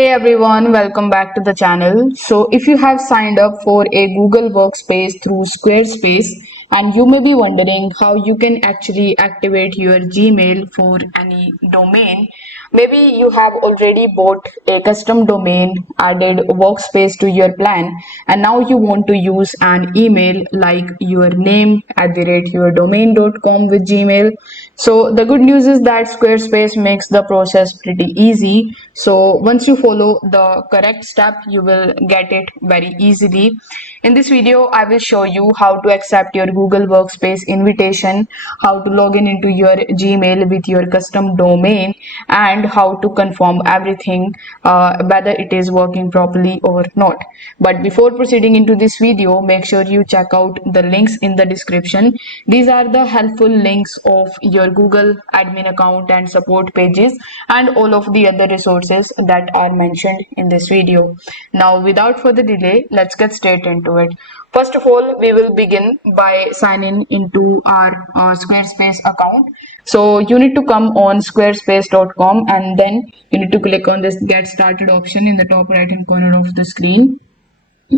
Hey everyone, welcome back to the channel. So if you have signed up for a Google Workspace through Squarespace and you may be wondering how you can actually activate your Gmail for any domain, maybe you have already bought a custom domain, added Workspace to your plan, and now you want to use an email like your name @yourdomain.com with Gmail. So the good news is that Squarespace makes the process pretty easy. So once you follow the correct step, you will get it very easily. In this video, I will show you how to accept your Google Workspace invitation, how to log in into your Gmail with your custom domain, and how to confirm everything, whether it is working properly or not. But before proceeding into this video, make sure you check out the links in the description. These are the helpful links of your Google admin account and support pages and all of the other resources that are mentioned in this video. Now, without further delay, let's get straight into it. First of all, we will begin by signing into our Squarespace account. So you need to come on squarespace.com and then you need to click on this get started option in the top right hand corner of the screen.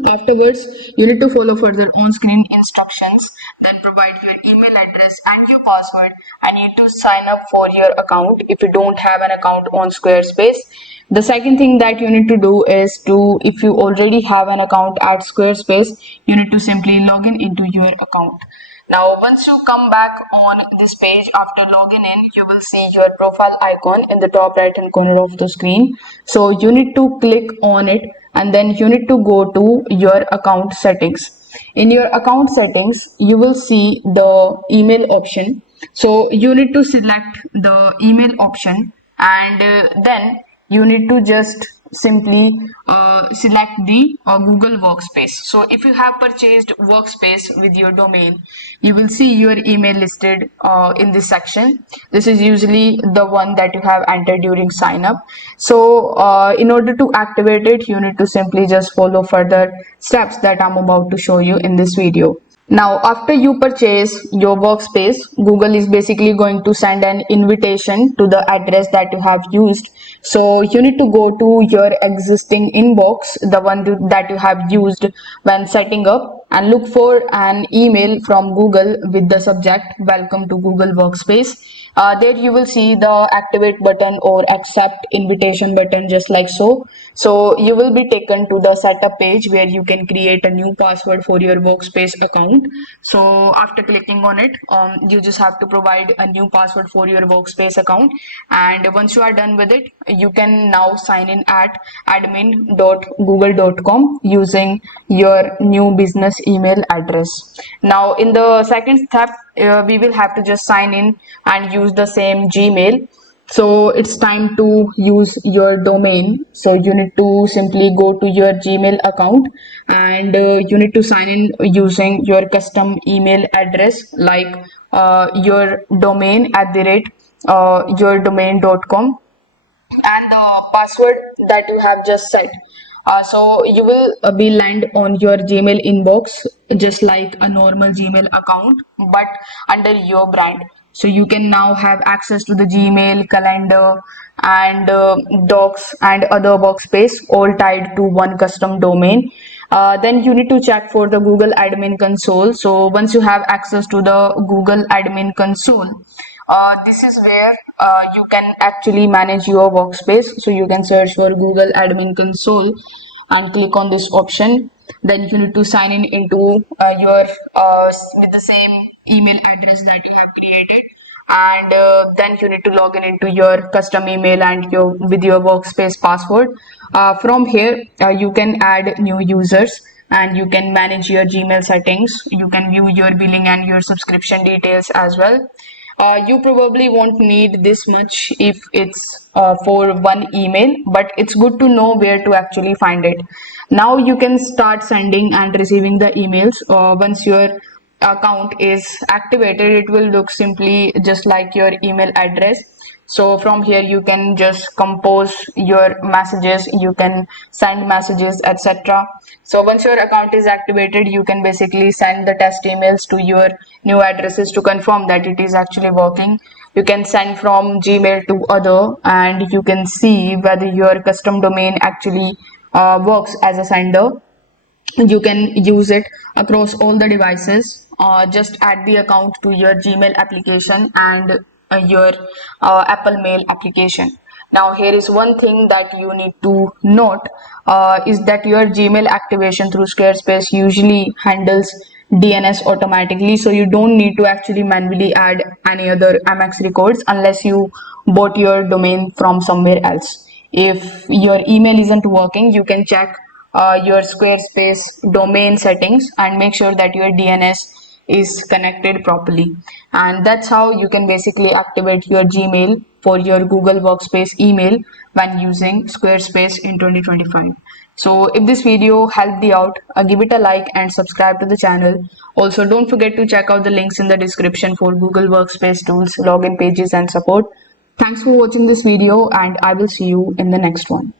Afterwards, you need to follow further on-screen instructions, then provide your email address and your password. I need to sign up for your account if you don't have an account on Squarespace. The second thing that you need to do is if you already have an account at Squarespace, you need to simply log in into your account. Now, once you come back on this page after logging in, you will see your profile icon in the top right hand corner of the screen. So you need to click on it and then you need to go to your account settings. In your account settings, you will see the email option. So you need to select the email option and then you need to just simply select the Google Workspace. So if you have purchased Workspace with your domain, you will see your email listed in this section. This is usually the one that you have entered during sign up. So in order to activate it, you need to simply just follow further steps that I'm about to show you in this video. Now, after you purchase your Workspace, Google is basically going to send an invitation to the address that you have used. So you need to go to your existing inbox, the one that you have used when setting up, and look for an email from Google with the subject "Welcome to Google Workspace." There you will see the activate button or accept invitation button, just like so. So you will be taken to the setup page where you can create a new password for your Workspace account. So after clicking on it, you just have to provide a new password for your Workspace account. And once you are done with it, you can now sign in at admin.google.com using your new business email address. Now, in the second step, we will have to just sign in and use the same Gmail. So it's time to use your domain. So you need to simply go to your Gmail account and you need to sign in using your custom email address like your domain @yourdomain.com and the password that you have just set. So you will be land on your Gmail inbox just like a normal Gmail account, but under your brand. So you can now have access to the Gmail, calendar, and docs and other workspace all tied to one custom domain. Then you need to check for the Google admin console. So once you have access to the Google admin console, this is where you can actually manage your workspace. So you can search for Google admin console and click on this option. Then you need to sign in into your with the same email address that you have created, and then you need to log in into your custom email and with your workspace password. From here, you can add new users and you can manage your Gmail settings. You can view your billing and your subscription details as well. You probably won't need this much if it's for one email, but it's good to know where to actually find it. Now you can start sending and receiving the emails. Once your account is activated, it will look simply just like your email address. So from here you can just compose your messages, you can send messages, etc. So once your account is activated, you can basically send the test emails to your new addresses to confirm that it is actually working. You can send from Gmail to other, and you can see whether your custom domain actually works as a sender. You can use it across all the devices. Just add the account to your Gmail application and your Apple Mail application. Now here is one thing that you need to note, is that your Gmail activation through Squarespace usually handles DNS automatically, so you don't need to actually manually add any other MX records unless you bought your domain from somewhere else. If your email isn't working, you can check your Squarespace domain settings and make sure that your DNS is connected properly. And that's how you can basically activate your Gmail for your Google Workspace email when using Squarespace in 2025. So if this video helped you out, give it a like and subscribe to the channel. Also, don't forget to check out the links in the description for Google Workspace tools, login pages and support. Thanks for watching this video, and I will see you in the next one.